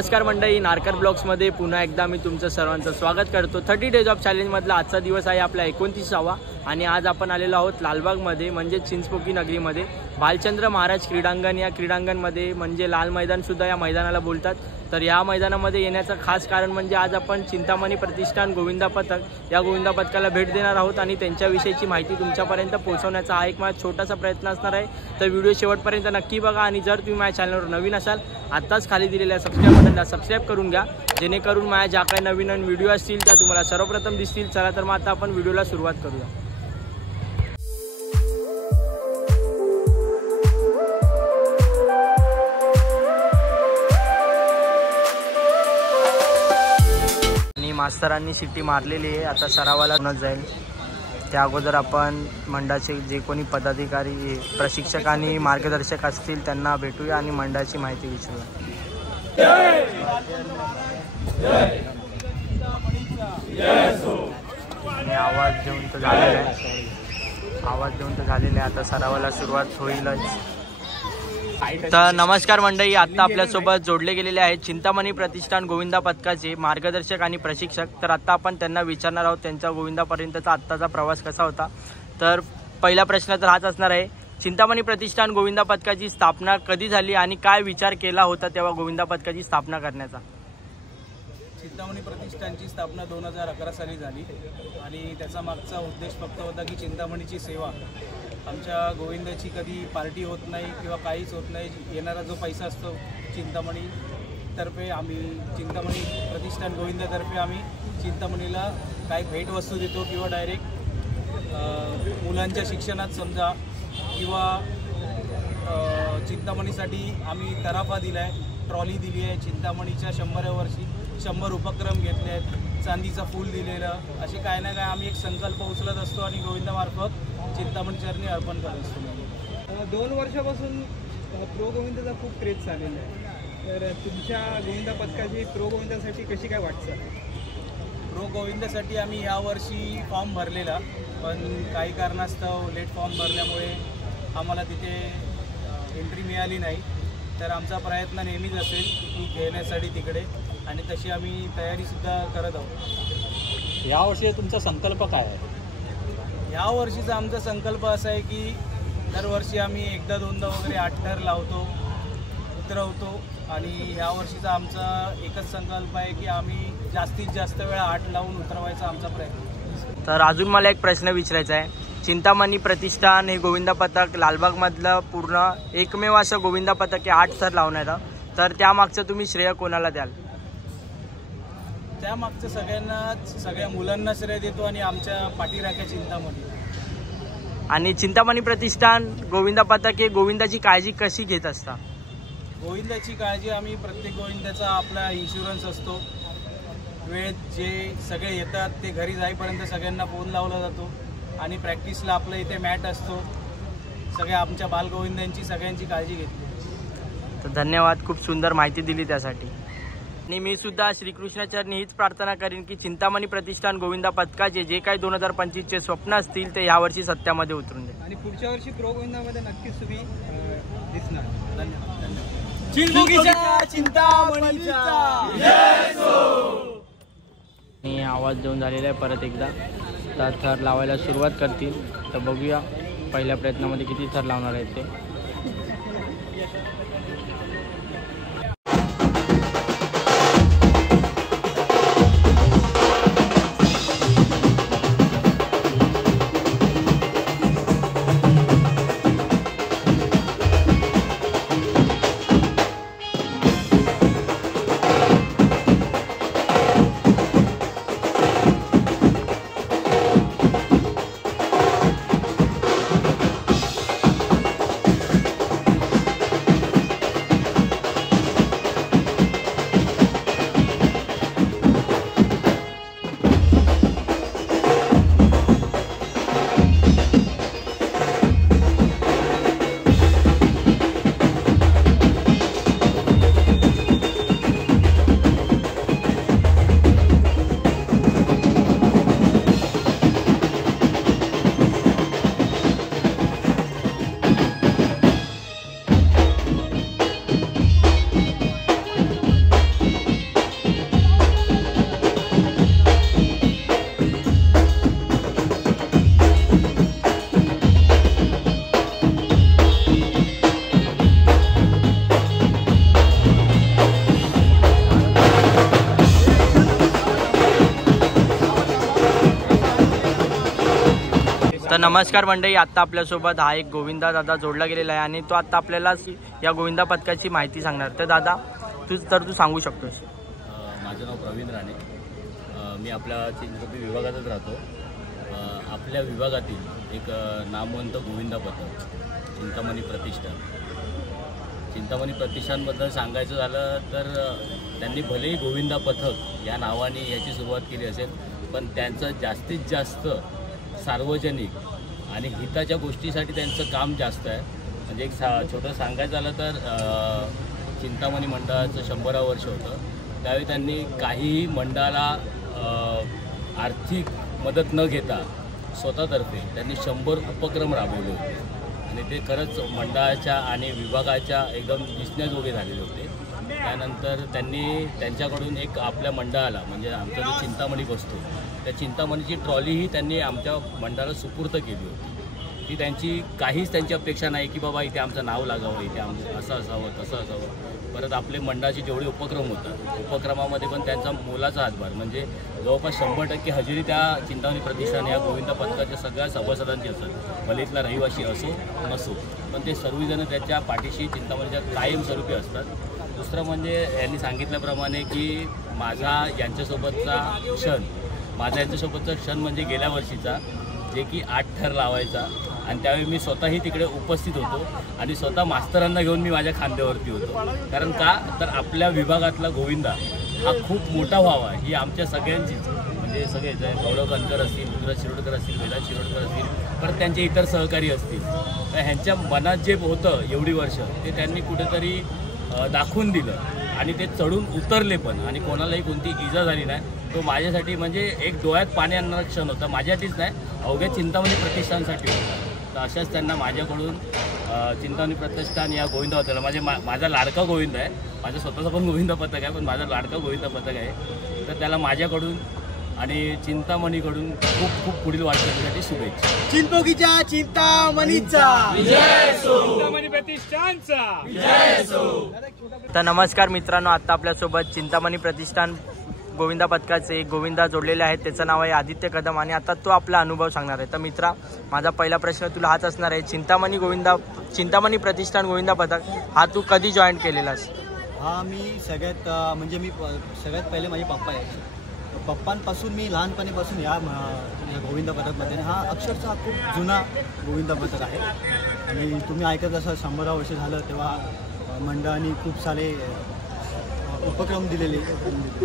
नमस्कार मंडळी, नारकर ब्लॉग्समध्ये पुन्हा एकदा मी तुमचं सर्वांचं स्वागत करतो। 30 डेज ऑफ चॅलेंजमधला आजचा दिवस आहे आपला 29वा आणि आज आपण आलेलो आहोत लालबागमध्ये म्हणजे चिंचपोकी नगरीमध्ये भालचंद्र महाराज क्रीडांगण। या क्रीडांगणमध्ये म्हणजे लाल मैदान सुद्धा या मैदानाला बोलतात। तर या मैदानामध्ये येण्याचं खास कारण म्हणजे आज आपण चिंतामणी प्रतिष्ठान गोविंदा पथक या गोविंदा पथकाला भेट देणार आहोत आणि त्यांच्याविषयीची माहिती तुमच्यापर्यंत पोहोचवण्याचा हा एक माझा छोटासा प्रयत्न असणार आहे। तर व्हिडिओ शेवटपर्यंत नक्की बघा आणि जर तुम्ही माझ्या चॅनलवर नवीन असाल आत्ताच खाली दिलेल्या सबस्क्राइब बटनला सबस्क्राइब करून घ्या, जेणेकरून माझ्या ज्या काही नवीन व्हिडिओ असतील त्या तुम्हाला सर्वप्रथम दिसतील। चला तर मग आता आपण व्हिडिओला सुरुवात करूया। मास्तरांनी शिट्टी मारलेली आहे, आता सरावाला जाईल। त्या अगोदर आपण मंडळाचे जे कोणी पदाधिकारी प्रशिक्षक आणि मार्गदर्शक असतील त्यांना भेटूया आणि मंडळाची माहिती विचारूया। आवाज देऊन तर झालेला आहे, आता सरावाला सुरुवात होईलच। तर नमस्कार मंडळी, आता आपल्यासोबत जोडले गेलेले आहेत चिंतामणी प्रतिष्ठान गोविंदा पथकाचे मार्गदर्शक आणि प्रशिक्षक। तर आता आपण त्यांना विचारणार आहोत त्यांचा गोविंदापर्यंतचा आत्ताचा प्रवास कसा होता। तर पहिला प्रश्न तर हाच असणार आहे, चिंतामणी प्रतिष्ठान गोविंदा पथकाची स्थापना कधी झाली आणि काय विचार केला होता तेव्हा गोविंदा पथकाची स्थापना करण्याचा? चिंतामणी प्रतिष्ठानची स्थापना 2011 साली झाली आणि त्याचा मागचा उद्देश फक्त होता की चिंतामणीची सेवा, आमच्या गोविंदाची कधी पार्टी होत नाही किंवा काहीच होत नाही, येणारा जो पैसा असतो चिंतामणी तर्फे आम्ही चिंतामणी प्रतिष्ठान गोविंदातर्फे आम्ही चिंतामणीला काही भेटवस्तू देतो किंवा डायरेक्ट मुलांच्या शिक्षणात समजा किंवा चिंतामणीसाठी आम्ही तराफा दिला आहे, ट्रॉली दिली आहे, चिंतामणीच्या 100व्या वर्षी 100 उपक्रम घेतले आहेत, चांदीचा फूल दिलेलं, असे काय ना काय आम्ही एक संकल्प उचलत असतो आणि गोविंदामार्फत चिंतामणी चरणी अर्पण करत असतो। 2 वर्षापासून प्रो गोविंदाचा खूप क्रेज चाललेला आहे, तर तुमच्या गोविंदा पथकाची प्रो गोविंदासाठी कशी काय वाटतं? प्रो गोविंदासाठी आम्ही यावर्षी फॉर्म भरलेला, पण काही कारणास्तव लेट फॉर्म भरल्यामुळे आम्हाला तिथे एंट्री मिळाली नाही। तर आमचा प्रयत्न नेहमीच असेल की घेण्यासाठी तिकडे, आणि तशी आम्ही तयारीसुद्धा करत आहोत। यावर्षी तुमचा संकल्प काय आहे? यावर्षीचा आमचा संकल्प असा आहे की दरवर्षी आम्ही एकदा दोनदा वगैरे 8 थर लावतो, उतरवतो, आणि यावर्षीचा आमचा एकच संकल्प आहे की आम्ही जास्तीत जास्त वेळा 8 लावून उतरवायचा आमचा प्रयत्न। तर अजून मला एक प्रश्न विचारायचा आहे, चिंतामणी प्रतिष्ठान हे गोविंदा पथक लालबागमधलं पूर्ण एकमेव असं गोविंदा पथक हे 8 थर लावण्याचं, तर त्यामागचं तुम्ही श्रेय कोणाला द्याल? त्यामागचं सगळ्या मुलांना श्रेय देतो आणि आमच्या पाठीराख्या चिंतामणी। आणि चिंतामणी प्रतिष्ठान गोविंदा पथक हे गोविंदाची काळजी कशी घेत असता? गोविंदाची काळजी आम्ही प्रत्येक गोविंदाचा आपला इन्शुरन्स असतो, वेळेत जे सगळे येतात ते घरी जाईपर्यंत सगळ्यांना फोन लावला जातो आणि प्रॅक्टिसला आपलं इथे मॅट असतो, सगळ्या आमच्या बालगोविंदांची सगळ्यांची काळजी घेतली। तर धन्यवाद, खूप सुंदर माहिती दिली त्यासाठी। आणि मी सुद्धा श्रीकृष्णाचरणी हीच प्रार्थना करीन की चिंतामणी प्रतिष्ठान गोविंदा पथकाचे जे काही 2025चे स्वप्न असतील ते यावर्षी सत्यामध्ये उतरून दे आणि पुढच्या वर्षी प्रो गोविंदामध्ये नक्कीच तुम्ही दिसणार। धन्यवाद। आणि आवाज देऊन झालेला आहे परत एकदा, तर थर लावायला सुरुवात करतील। तर बघूया पहिल्या प्रयत्नामध्ये किती थर लावणार आहेत ते। तर नमस्कार मंडळी, आत्ता आपल्यासोबत हा एक गोविंदा दादा जोडला गेलेला आहे आणि तो आत्ता आपल्याला या गोविंदा पथकाची माहिती सांगणार. तर दादा तू सांगू शकतोस. माझं नाव प्रवीण राणे. मी आपल्या चिंचपोकली विभागातच राहतो. आपल्या विभागातील एक नामवंत गोविंदा पथक चिंतामणी प्रतिष्ठान. चिंतामणी प्रतिष्ठानबद्दल सांगायचं झालं तर त्यांनी भलेही गोविंदा पथक या नावाने याची सुरुवात केली असेल, पण त्यांचं जास्तीत जास्त सार्वजनिक आणि हिताच्या गोष्टीसाठी त्यांचं काम जास्त आहे. म्हणजे एक छोटं सांगायचं झालं तर चिंतामणी मंडळाचं 100 वर्ष होतं. त्यावेळी त्यांनी काहीही मंडळाला आर्थिक मदत न घेता स्वतःतर्फे त्यांनी 100 उपक्रम राबवले होते आणि ते खरंच मंडळाच्या आणि विभागाच्या एकदम दिसण्याजोगे झालेले होते. त्यानंतर त्यांनी त्यांच्याकडून एक आपल्या मंडळाला म्हणजे आमचा जो चिंतामणी बसतो त्या चिंतामणीची ट्रॉलीही त्यांनी आमच्या मंडळाला सुपूर्द केली होती. ती काहीच त्यांची अपेक्षा नाही की बाबा इथे आमचं नाव लागावं, इथे आमचं असं असावं तसं असावं. परत आपले मंडळाचे जेवढे उपक्रम होतात उपक्रमामध्ये पण त्यांचा मोलाचा हातभार म्हणजे जवळपास 100% हजेरी त्या चिंतामणी प्रतिष्ठान या गोविंदा पथकाच्या सगळ्या सभासदांची असतात. भले इथला रहिवासी असो नसो, पण ते सर्वजण त्याच्या पाठीशी चिंतामणीच्या कायमस्वरूपी असतात. दुसरं म्हणजे यांनी सांगितल्याप्रमाणे की माझा यांच्यासोबतचा क्षण म्हणजे गेल्या वर्षीचा जे की 8 थर लावायचा आणि त्यावेळी मी स्वतःही तिकडे उपस्थित होतो आणि स्वतः मास्तरांना घेऊन मी माझ्या खांद्यावरती होतो. कारण का तर आपल्या विभागातला गोविंदा हा खूप मोठा व्हावा ही आमच्या सगळ्यांचीच म्हणजे सगळे गौरव कणकर असतील, रुद्र शिरोडकर असतील, वेदांत शिरोडकर असतील, परत त्यांचे इतर सहकारी असतील. तर ह्यांच्या मनात जे होतं एवढी वर्ष ते त्यांनी कुठेतरी दाखवून दिलं आणि ते चढून उतरले पण आणि कोणालाही कोणती इजा झाली नाही. तो माझ्यासाठी म्हणजे एक डोळ्यात पाणी आणणारा क्षण होता. माझ्यासाठीच नाही, अवघ्या चिंतामणी प्रतिष्ठानसाठी होता. तर अशाच त्यांना माझ्याकडून चिंतामणी प्रतिष्ठान या गोविंदा पथकाला माझा लाडका गोविंद आहे. माझा स्वतःचा पण गोविंदा पथक आहे, पण माझा लाडका गोविंदा पथक आहे. तर त्याला माझ्याकडून आणि चिंतामणीकडून खूप खूप पुढील वाटचालीसाठी शुभेच्छा. चिंतपोकीच्या चिंतामणीचा विजय असो, चिंतामणी प्रतिष्ठानचा विजय असो. तर नमस्कार मित्रांनो, आत्ता आपल्यासोबत चिंतामणी प्रतिष्ठान गोविंदा पथकाचे एक गोविंदा जोडलेले आहेत. त्याचं नाव आहे आदित्य कदम आणि आता तो आपला अनुभव सांगणार आहे. तर मित्रा, माझा पहिला प्रश्न तुला हाच असणार आहे, चिंतामणी प्रतिष्ठान गोविंदा पथक हा तू कधी जॉईन केलेलास? हा मी सगळ्यात पहिले माझे पप्पा यायचे. पप्पांपासून मी लहानपणीपासून या गोविंदा पथकमध्ये हा अक्षरशः खूप जुना गोविंदा पथक आहे आणि तुम्ही ऐकत असं 100 वर्ष झालं तेव्हा मंडळाने खूप सारे उपक्रम दिलेले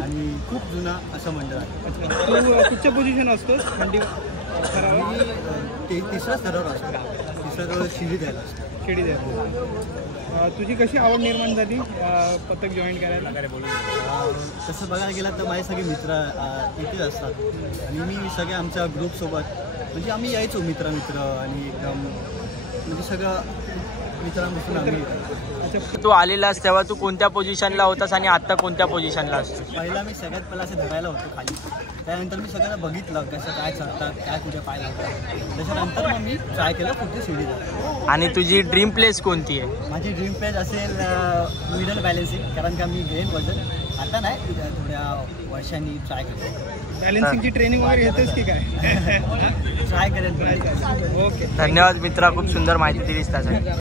आणि खूप जुना असं मंडळ आहे. तू कुठच्या पोझिशन असतोस? मी तिसऱ्या स्तरावर असतो. तिसऱ्या स्तरावर शिडी द्यायला असतो. शिडी द्यायला. तुझी कशी आवड निर्माण झाली पथक जॉईन करायला? तसं बघायला गेलं तर माझे सगळे मित्र इथे असतात आणि मी सगळे आमच्या ग्रुपसोबत म्हणजे आम्ही यायचो मित्र आणि एकदम म्हणजे सगळं मित्रांपासून आम्ही. तू आलेलास तेव्हा तू कोणत्या पोझिशनला होतास आणि आता कोणत्या पोझिशनला असतो? पहिला मी सगळ्यात पहिला असं धरायला होतो खाली. त्यानंतर मी सगळ्यांना बघितलं कसं काय चालतात, काय कुठे पाय लागतात. त्याच्यानंतर मग मी ट्राय केलं कुठे शिडी द्यायला. आणि तुझी ड्रीम प्लेस कोणती आहे? माझी ड्रीम प्लेस असेल मिडल बॅलेन्सिंग, कारण का मी गेन वजन आता नाही थोड्या वर्षांनी ट्राय करतो. बॅलेन्सिंगची ट्रेनिंग वगैरे घेतेस की काय? ट्राय करेल. ओके, धन्यवाद मित्रा, खूप सुंदर माहिती दिलीस त्यासाठी.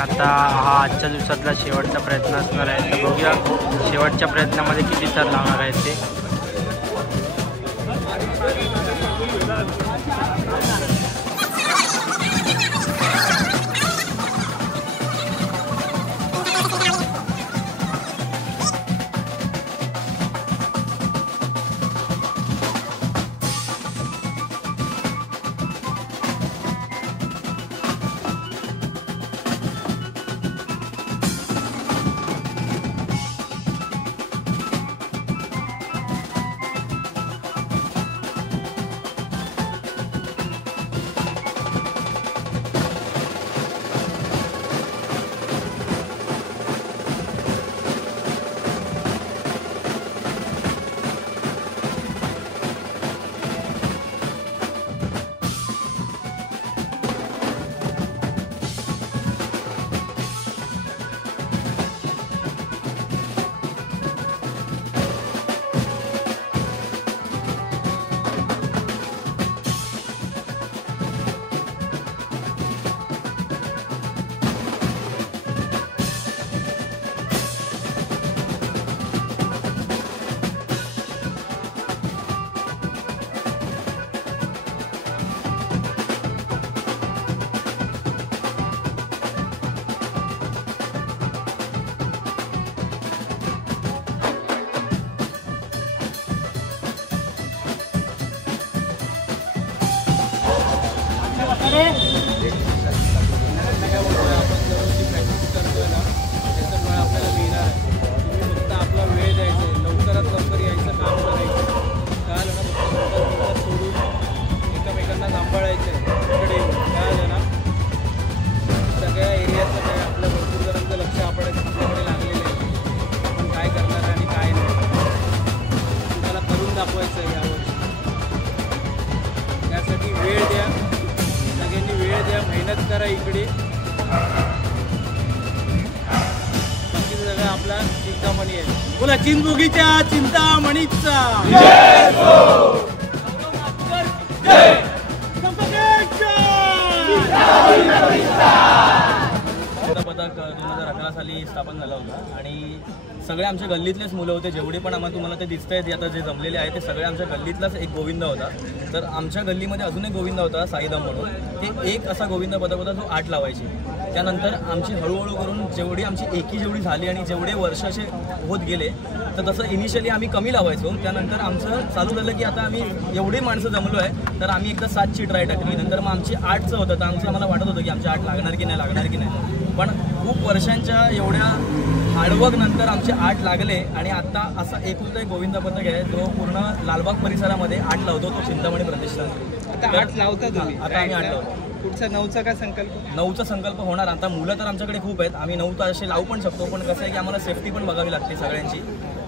आता हा आजच्या दिवसातला शेवटचा प्रयत्न असणार आहे. तर बघूया शेवटच्या प्रयत्नामध्ये किती थर लावणार आहेत ते. करा इकडे. बाकी सगळं आपला चिंतामणी आहे. बोला चिंचबुगीच्या चिंतामणीचा पथक 2011 साली स्थापन झाला होता आणि सगळे आमच्या गल्लीतलेच मुलं होते. जेवढे पण आम्हाला तुम्हाला ते दिसत आहेत आता जे जमलेले आहे ते सगळे आमच्या गल्लीतलाच एक गोविंदा होता. तर आमच्या गल्लीमध्ये अजून एक गोविंदा होता साईदाम म्हणून. ते एक असा गोविंदा पथक होता जो 8 लावायचे. त्यानंतर आमची हळूहळू करून जेवढी आमची एकी जेवढी झाली आणि जेवढे वर्ष असे होत गेले तर तसं इनिशियली आम्ही कमी लावायचो. त्यानंतर आमचं चालू झालं की आता आम्ही एवढी माणसं जमलो आहे तर आम्ही एकदा 7ची ट्राय टाकली. नंतर मग आमची 8चं होतं तर आमचं आम्हाला वाटत होतं की आमची 8 लागणार की नाही. पण खूप वर्षांच्या एवढ्या हार्डवर्क नंतर आमचे 8 लागले आणि आता असा एकुलता एक गोविंदा पथक आहे जो पूर्ण लालबाग परिसरामध्ये 8 लावतो. तो चिंतामणी प्रतिष्ठान. आता 8 लावता तुम्ही? आता आम्ही 8 लावतो. पुढचा 9चा काय संकल्प? 9चा संकल्प होणार. आता मुलं तर आमच्याकडे खूप आहेत. आम्ही 9 तर असे लावू पण शकतो. पण कसं आहे की आम्हाला सेफ्टी पण बघावी लागते सगळ्यांची.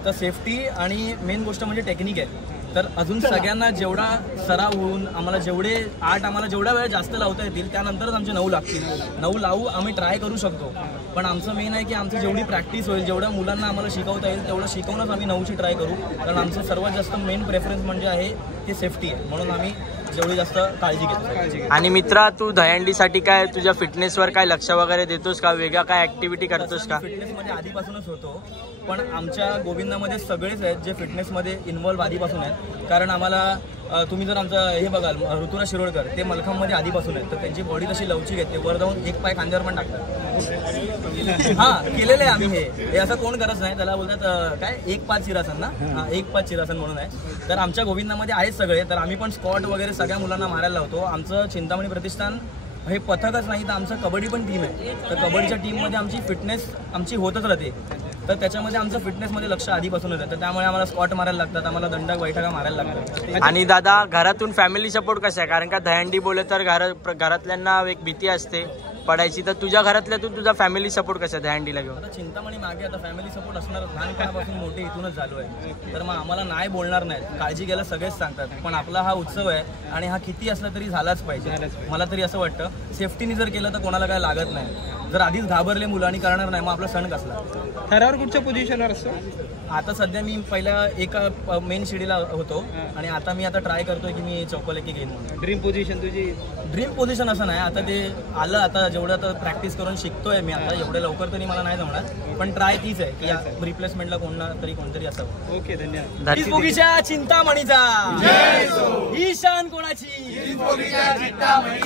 तर सेफ्टी आणि मेन गोष्ट म्हणजे टेक्निक आहे. तर अजून सगळ्यांना जेवढा सराव होऊन आम्हाला जेवढे 8 आम्हाला जेवढ्या वेळ जास्त लावता येतील त्यानंतरच आमचे 9 लागतील. 9 लावू आम्ही ट्राय करू शकतो. पण आमचं मेन आहे की आमची जेवढी प्रॅक्टिस होईल जेवढ्या मुलांना आम्हाला शिकवता येईल तेवढं शिकवूनच आम्ही 9ची ट्राय करू. कारण आमचं सर्वात जास्त मेन प्रेफरन्स म्हणजे आहे ते सेफ्टी आहे. म्हणून आम्ही जेवढी जास्त काळजी घेतो. आणि मित्रा तू दहीहंडीसाठी काय तुझ्या फिटनेसवर काय लक्ष वगैरे देतोस का? वेगळा काय ऍक्टिव्हिटी करतोस का? फिटनेसमध्ये आधीपासूनच होतो. पण आमच्या गोविंदामध्ये सगळेच आहेत जे फिटनेसमध्ये इन्व्हॉल्व आधीपासून आहेत. कारण आम्हाला तुम्ही जर आमचं हे बघाल ऋतुराज शिरोडकर ते मलखांमध्ये आधीपासून आहेत. तर त्यांची बॉडी तशी लवचिक आहे. ते वर जाऊन एक पाय खांद्यावर पण टाकतात. हां केलेलं आहे आम्ही. हे असं कोण करत नाही. त्याला बोलतात काय 1-5 शिरासन ना. हां 1-5 शिरासन म्हणून आहे. तर आमच्या गोविंदामध्ये आहेत सगळे. तर आम्ही पण स्क्वॉट वगैरे सगळ्या मुलांना मारायला लावतो. आमचं चिंतामणी प्रतिष्ठान हे पथकच नाही तर आमचं कबड्डी पण टीम आहे. तर कबड्डीच्या टीममध्ये आमची फिटनेस आमची होतच राहते. तर त्याच्यामध्ये आमचं फिटनेसमध्ये लक्ष आधीपासूनच आहे. तर त्यामुळे आम्हाला स्क्वॉट मारायला लागतात. आम्हाला दंडक बैठका मारायला लागतात. आणि दादा घरातून फॅमिली सपोर्ट कसा आहे? कारण का दहीहंडी बोलले तर घरातल्यांना एक भीती असते पडायची. तर तुझ्या घरातल्यातून तुझा फॅमिली सपोर्ट कसा आहे दहीहंडीला घेऊन? आता चिंतामणी मागे आता फॅमिली सपोर्ट असणार. लहानपणापासून मोठे इथूनच झालो आहे. तर मग आम्हाला नाही बोलणार नाहीत. काळजी घ्यायला सगळेच सांगतात. पण आपला हा उत्सव आहे आणि हा किती असला तरी झालाच पाहिजे. मला तरी असं वाटतं सेफ्टीने जर केलं तर कोणाला काय लागत नाही. जर आधीच घाबरले मुलं आणि करणार नाही मग आपला सण कसला? थरावर कुठच्या पोझिशनवर असतो? आता सध्या मी पहिल्या एका मेन शिडीला होतो आणि आता मी ट्राय करतोय की मी चौकोलेकी घेईन. ड्रीम पोझिशन तुझी? ड्रीम पोझिशन असं नाही. आता ते आलं. आता जेवढं तर प्रॅक्टिस करून शिकतोय मी आता, एवढं लवकर तरी मला नाही जमणार, पण ट्राय तीच आहे की रिप्लेसमेंटला कोणतरी असावं. ओके, धन्यवाद. चिंचपोकीच्या चिंतामणीचा ही शान कोणाची?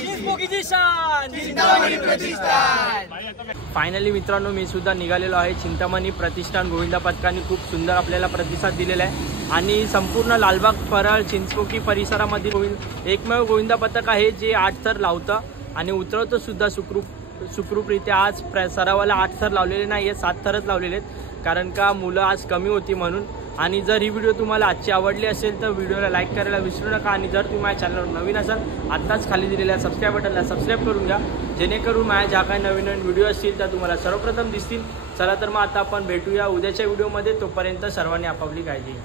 चिंचपोकीची शान, चिंतामणी प्रतिष्ठान. फायनली मित्रांनो, मी सुद्धा निघालेलो आहे. चिंतामणी प्रतिष्ठान गोविंदा पथकाने खूप सुंदर आपल्याला प्रतिसाद दिलेला आहे आणि संपूर्ण लालबाग, परळ, चिंचपोकी परिसरामधील एकमेव गोविंदा पथक आहे जे 8 थर लावतं आणि उतरवतं सुद्धा सुखरूपरित्या. आज सरावाला 8 थर लावलेले नाही आहेत, 7 थरच लावलेले आहेत, कारण का मुलं आज कमी होती म्हणून. आणि जर ही व्हिडिओ तुम्हाला आजची आवडली असेल तर व्हिडिओला लाईक करायला विसरू नका आणि जर तुम्ही माझ्या चॅनलवर नवीन असाल आत्ताच खाली दिलेल्या सबस्क्राईब बटनला सबस्क्राईब करून घ्या, जेणेकरून माझ्या ज्या काही नवीन नवीन व्हिडिओ असतील त्या तुम्हाला सर्वप्रथम दिसतील. चला तर मग आता आपण भेटूया उद्याच्या व्हिडिओमध्ये. तोपर्यंत सर्वांनी आपापली काळजी घ्या.